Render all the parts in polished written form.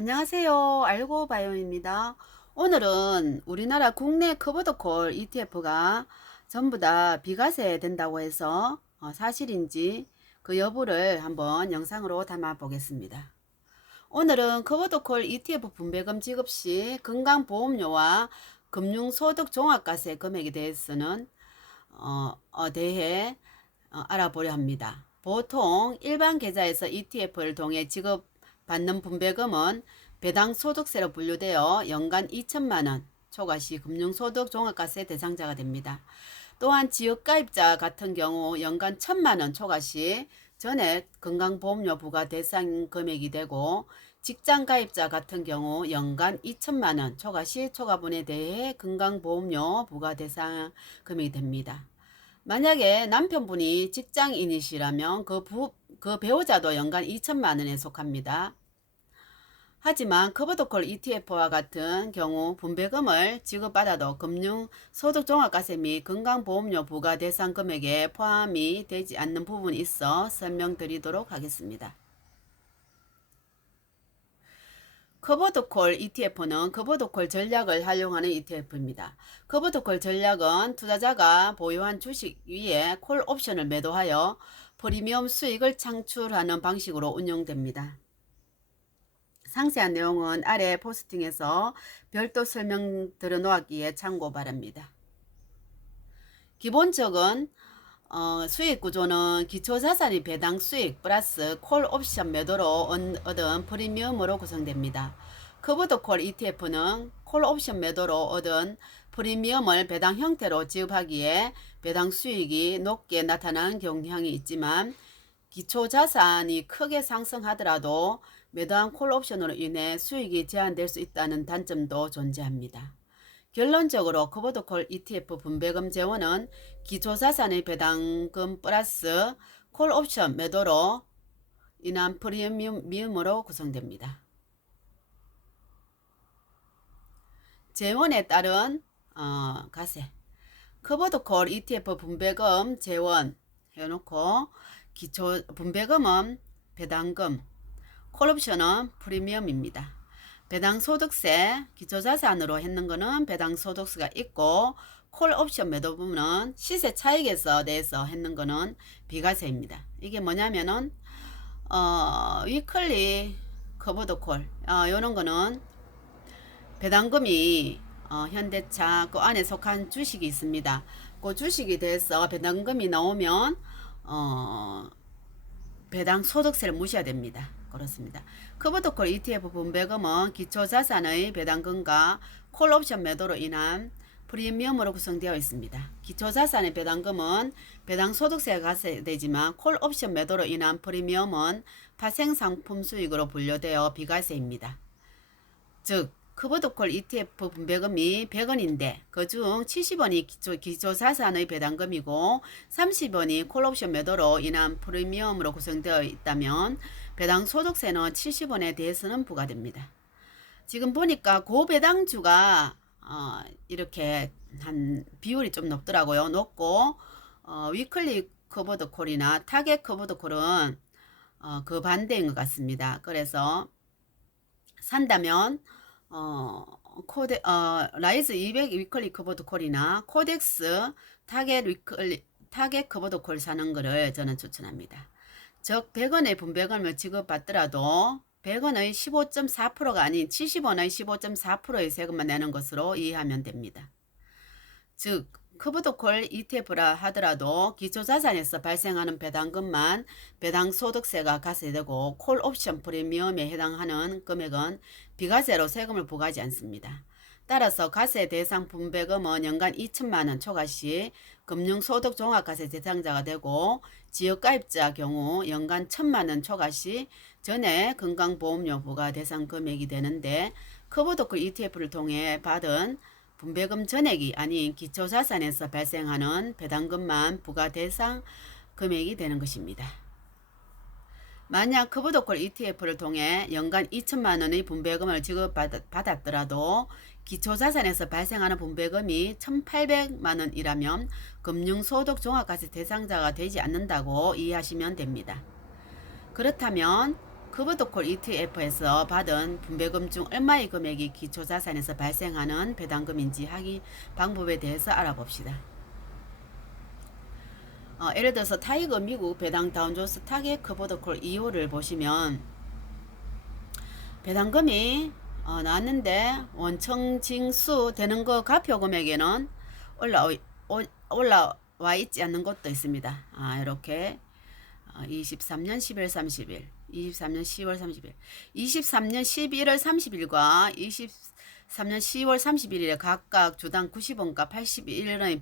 안녕하세요. 알고바이오입니다. 오늘은 우리나라 국내 커버드콜 ETF가 전부 다 비과세 된다고 해서 사실인지 그 여부를 한번 영상으로 담아 보겠습니다. 오늘은 커버드콜 ETF 분배금 지급 시 건강보험료와 금융소득 종합과세 금액에 대해서는 대해 알아보려 합니다. 보통 일반 계좌에서 ETF를 통해 지급받는 분배금은 배당 소득세로 분류되어 연간 2천만 원 초과시 금융소득 종합과세 대상자가 됩니다. 또한 지역가입자 같은 경우 연간 1천만 원 초과시 전액 건강보험료 부과 대상 금액이 되고, 직장가입자 같은 경우 연간 2천만 원 초과시 초과분에 대해 건강보험료 부과 대상 금액이 됩니다. 만약에 남편분이 직장인이시라면 그 배우자도 연간 2천만 원에 속합니다. 하지만 커버드콜 ETF와 같은 경우 분배금을 지급받아도 금융소득종합과세 및 건강보험료 부과 대상 금액에 포함이 되지 않는 부분이 있어 설명드리도록 하겠습니다. 커버드콜 ETF는 커버드콜 전략을 활용하는 ETF입니다. 커버드콜 전략은 투자자가 보유한 주식 위에 콜 옵션을 매도하여 프리미엄 수익을 창출하는 방식으로 운영됩니다. 상세한 내용은 아래 포스팅에서 별도 설명 들어놓았기에 참고 바랍니다. 기본적인 수익 구조는 기초자산의 배당 수익 플러스 콜 옵션 매도로 얻은 프리미엄으로 구성됩니다. 커버드콜 ETF는 콜 옵션 매도로 얻은 프리미엄을 배당 형태로 지급하기에 배당 수익이 높게 나타나는 경향이 있지만, 기초자산이 크게 상승하더라도 매도한 콜 옵션으로 인해 수익이 제한될 수 있다는 단점도 존재합니다. 결론적으로 커버드콜 ETF 분배금 재원은 기초자산의 배당금 플러스 콜 옵션 매도로 인한 프리미엄으로 구성됩니다. 재원에 따른 과세. 커버드콜 ETF 분배금 재원 해놓고 기초 분배금은 배당금, 콜옵션은 프리미엄입니다. 배당소득세 기초자산으로 했는 거는 배당소득세가 있고, 콜옵션 매도분은 시세 차익에서 내서 했는 거는 비과세입니다. 이게 뭐냐면은 위클리 커버드콜 요런 거는 배당금이 현대차 그 안에 속한 주식이 있습니다. 그 주식이 돼서 배당금이 나오면 배당 소득세를 무셔야 됩니다. 그렇습니다. 커버드콜 ETF 분배금은 기초자산의 배당금과 콜옵션 매도로 인한 프리미엄으로 구성되어 있습니다. 기초자산의 배당금은 배당소득세가 과세되지만 콜옵션 매도로 인한 프리미엄은 파생상품 수익으로 분류되어 비과세입니다. 즉 커버드콜 ETF 분배금이 100원인데 그중 70원이 기초자산의 배당금이고 30원이 콜옵션 매도로 인한 프리미엄으로 구성되어 있다면 배당소득세는 70원에 대해서는 부과됩니다. 지금 보니까 고배당주가 이렇게 한 비율이 좀 높더라고요. 높고 위클리 커버드콜이나 타겟 커버드콜은 그 반대인 것 같습니다. 그래서 산다면 라이즈 200 위클리 커버드 콜이나 코덱스 타겟 커버드 콜 사는 거를 저는 추천합니다. 즉 100원의 분배금을 지급받더라도 100원의 15.4%가 아닌 70원의 15.4%의 세금만 내는 것으로 이해하면 됩니다. 즉 커버드콜 ETF라 하더라도 기초자산에서 발생하는 배당금만 배당소득세가 과세되고 콜옵션 프리미엄에 해당하는 금액은 비과세로 세금을 부과하지 않습니다. 따라서 과세 대상 분배금은 연간 2천만 원 초과시 금융소득 종합과세 대상자가 되고, 지역가입자 경우 연간 1천만 원 초과시 전액 건강보험료 부과 대상 금액이 되는데, 커버드콜 ETF를 통해 받은 분배금 전액이 아닌 기초자산에서 발생하는 배당금만 부과 대상 금액이 되는 것입니다. 만약 커버드콜 ETF를 통해 연간 2천만 원의 분배금을 지급받았더라도 기초자산에서 발생하는 분배금이 1,800만 원이라면 금융소득 종합과세 대상자가 되지 않는다고 이해하시면 됩니다. 그렇다면 크보드콜 ETF에서 받은 분배금 중 얼마의 금액이 기초자산에서 발생하는 배당금인지 확인 방법에 대해서 알아봅시다. 예를 들어서 타이거 미국 배당 다운존스 타겟 크보드콜 2호를 보시면 배당금이 나왔는데 원청 징수 되는 거 가표 금액에는 올라와 있지 않는 것도 있습니다. 이렇게 23년 11월 30일, 23년 10월 30일, 23년 11월 30일과 23년 10월 31일에 각각 주당 90원과 81원의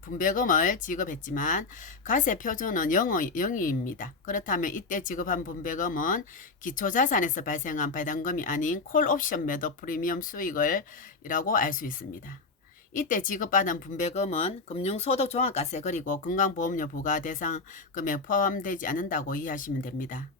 분배금을 지급했지만 가세 표준은 0입니다. 그렇다면 이때 지급한 분배금은 기초자산에서 발생한 배당금이 아닌 콜옵션 매도 프리미엄 수익이라고 알 수 있습니다. 이때 지급받은 분배금은 금융소득종합과세 그리고 건강보험료 부과 대상금에 포함되지 않는다고 이해하시면 됩니다.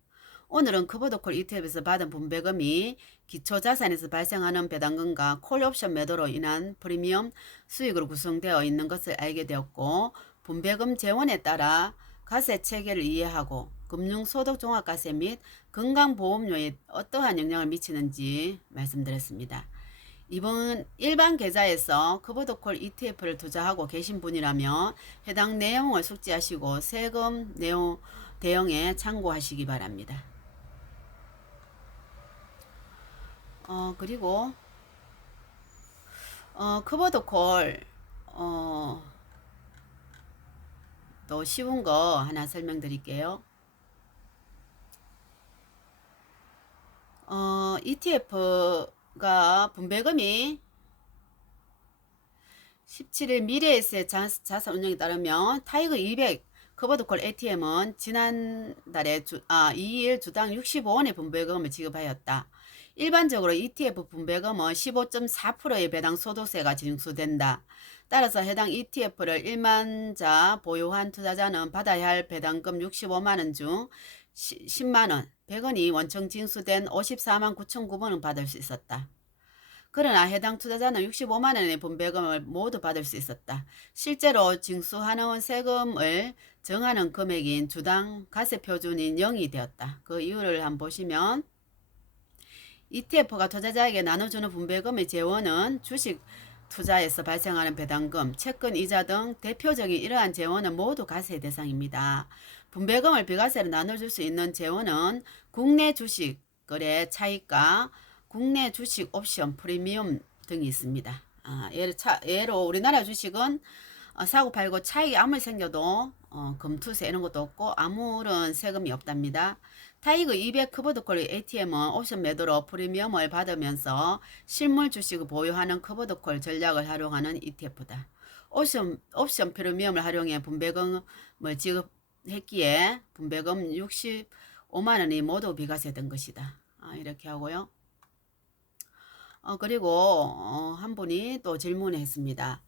오늘은 크보드콜 ETF에서 받은 분배금이 기초자산에서 발생하는 배당금과 콜옵션 매도로 인한 프리미엄 수익으로 구성되어 있는 것을 알게 되었고, 분배금 재원에 따라 가세 체계를 이해하고 금융소득종합과세 및 건강보험료에 어떠한 영향을 미치는지 말씀드렸습니다. 이번 일반 계좌에서 크보드콜 ETF를 투자하고 계신 분이라면 해당 내용을 숙지하시고 세금 내용 대응에 참고하시기 바랍니다. 그리고 크보드콜 또 쉬운 거 하나 설명드릴게요. ETF가 분배금이 17일 미래에셋 자산 운용에 따르면 타이거 200 크보드콜 ATM은 지난달에 2일 주당 65원의 분배금을 지급하였다. 일반적으로 ETF 분배금은 15.4%의 배당 소득세가 징수된다. 따라서 해당 ETF를 1만자 보유한 투자자는 받아야 할 배당금 65만원 중 10만원, 100원이 원청 징수된 54만 9,009번을 받을 수 있었다. 그러나 해당 투자자는 65만원의 분배금을 모두 받을 수 있었다. 실제로 징수하는 세금을 정하는 금액인 주당 가세 표준인 0이 되었다. 그 이유를 한번 보시면 ETF가 투자자에게 나눠주는 분배금의 재원은 주식 투자에서 발생하는 배당금, 채권 이자 등 대표적인 이러한 재원은 모두 가세 대상입니다. 분배금을 비과세로 나눠줄 수 있는 재원은 국내 주식 거래 차익과 국내 주식 옵션 프리미엄 등이 있습니다. 예로 우리나라 주식은 사고 팔고 차익이 아무리 생겨도 금투세 이런 것도 없고 아무런 세금이 없답니다. 타이거 200 크보드콜 ATM은 옵션 매도로 프리미엄을 받으면서 실물 주식을 보유하는 크보드콜 전략을 활용하는 ETF다. 옵션 프리미엄을 활용해 분배금을 지급했기에 분배금 65만원이 모두 비과세된 것이다. 이렇게 하고요. 그리고 한 분이 또 질문을 했습니다.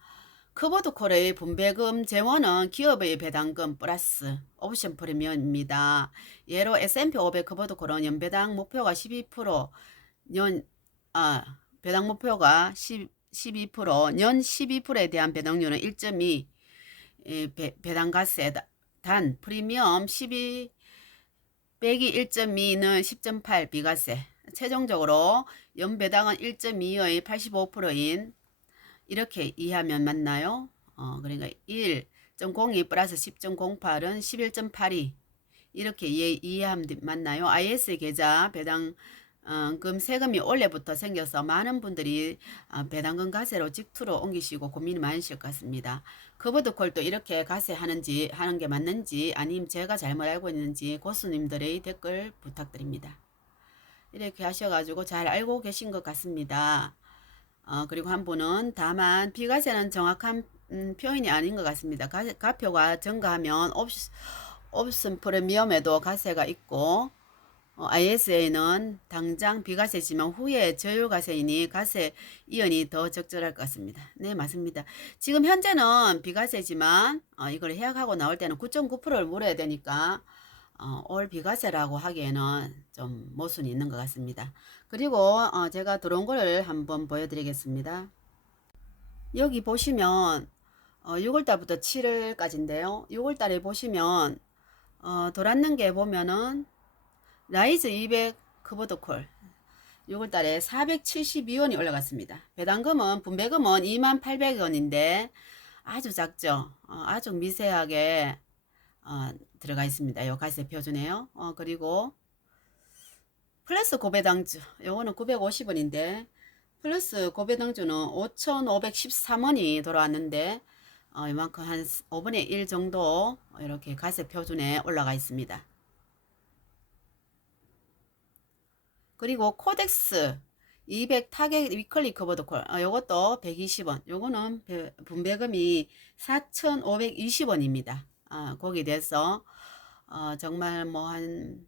크보드콜의 분배금 재원은 기업의 배당금 플러스 옵션 프리미엄입니다. 예로 S&P 500 크보드콜은 연배당 목표가 12%, 배당 목표가 12%, 년 12%에 대한 배당률은 1.2, 배당가세 단 프리미엄 12 빼기 1.2는 10.8 비과세. 최종적으로 연배당은 1.2의 85%인 이렇게 이해하면 맞나요? 그러니까 1.02 플러스 10.08은 11.82 이렇게 이해하면 맞나요? IS 계좌 배당금 세금이 올해부터 생겨서 많은 분들이 배당금 가세로 직투로 옮기시고 고민이 많으실 것 같습니다. 크보드콜도 이렇게 하는 게 맞는지 아니면 제가 잘못 알고 있는지 고수님들의 댓글 부탁드립니다. 이렇게 하셔가지고 잘 알고 계신 것 같습니다. 그리고 한 분은 다만 비과세는 정확한 표현이 아닌 것 같습니다. 가표가 증가하면 옵션 프리미엄에도 가세가 있고 ISA는 당장 비과세지만 후에 저율과세이니 가세 이연이 더 적절할 것 같습니다. 네, 맞습니다. 지금 현재는 비과세지만 이걸 해약하고 나올 때는 9.9%를 물어야 되니까 올 비과세라고 하기에는 좀 모순이 있는 것 같습니다. 그리고 제가 들어온 거를 한번 보여드리겠습니다. 여기 보시면 6월달부터 7월까지인데요. 6월달에 보시면 돌았는 게 보면은 라이즈 200 커버도콜 6월달에 472원이 올라갔습니다. 배당금은 분배금은 28,000원인데 아주 작죠. 아주 미세하게 들어가 있습니다. 요 가세 표준에요. 그리고 플러스 고배당주 요거는 950원인데 플러스 고배당주는 5,513원이 돌아왔는데 이만큼 한 5분의 1 정도 이렇게 가세 표준에 올라가 있습니다. 그리고 코덱스 200 타겟 위클리 커버도콜 요것도 120원 요거는 분배금이 4,520원입니다. 거기에 대해서 정말 뭐 한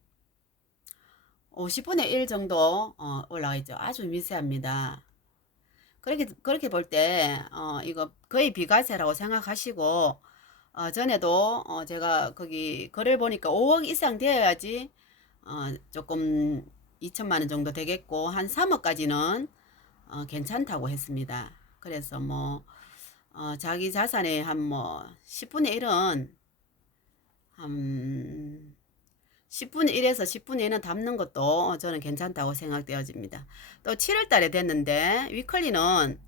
50분의 1 정도 올라가 있죠. 아주 미세합니다. 그렇게 볼 때 이거 거의 비과세라고 생각하시고 전에도 제가 거기 거래를 보니까 5억 이상 되어야지 조금 2천만 원 정도 되겠고 한 3억까지는 괜찮다고 했습니다. 그래서 뭐 자기 자산의 한 뭐 10분의 1은 한 10분의 1에서 10분의 1은 담는 것도 저는 괜찮다고 생각되어집니다. 또 7월 달에 됐는데 위클리는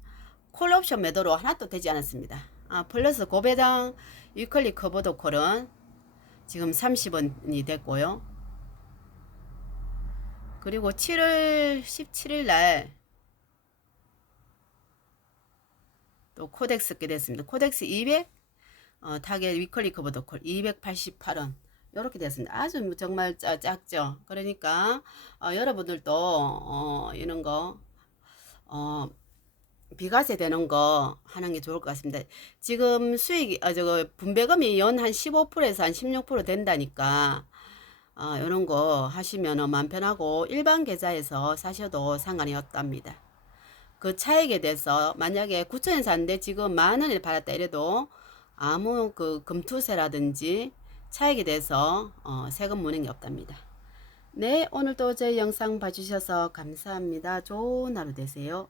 콜옵션 매도로 하나도 되지 않았습니다. 플러스 고배당 위클리 커버도 콜은 지금 30원이 됐고요. 그리고 7월 17일 날 또 코덱스 게 됐습니다. 코덱스 200 타겟 위클리 커버도 콜 288원 이렇게 됐습니다. 아주 정말 작죠. 그러니까 여러분들도 이런 거 비과세 되는 거 하는 게 좋을 것 같습니다. 지금 수익이 저거 분배금이 연 한 15%에서 한 16% 된다니까 이런 거 하시면 마음 편하고 일반 계좌에서 사셔도 상관이 없답니다. 그 차익에 대해서 만약에 9천원 샀는데 지금 10,000원에 받았다 이래도 아무 그 금투세라든지 차익에 대해서 세금 무는 게 없답니다. 네, 오늘도 저희 영상 봐주셔서 감사합니다. 좋은 하루 되세요.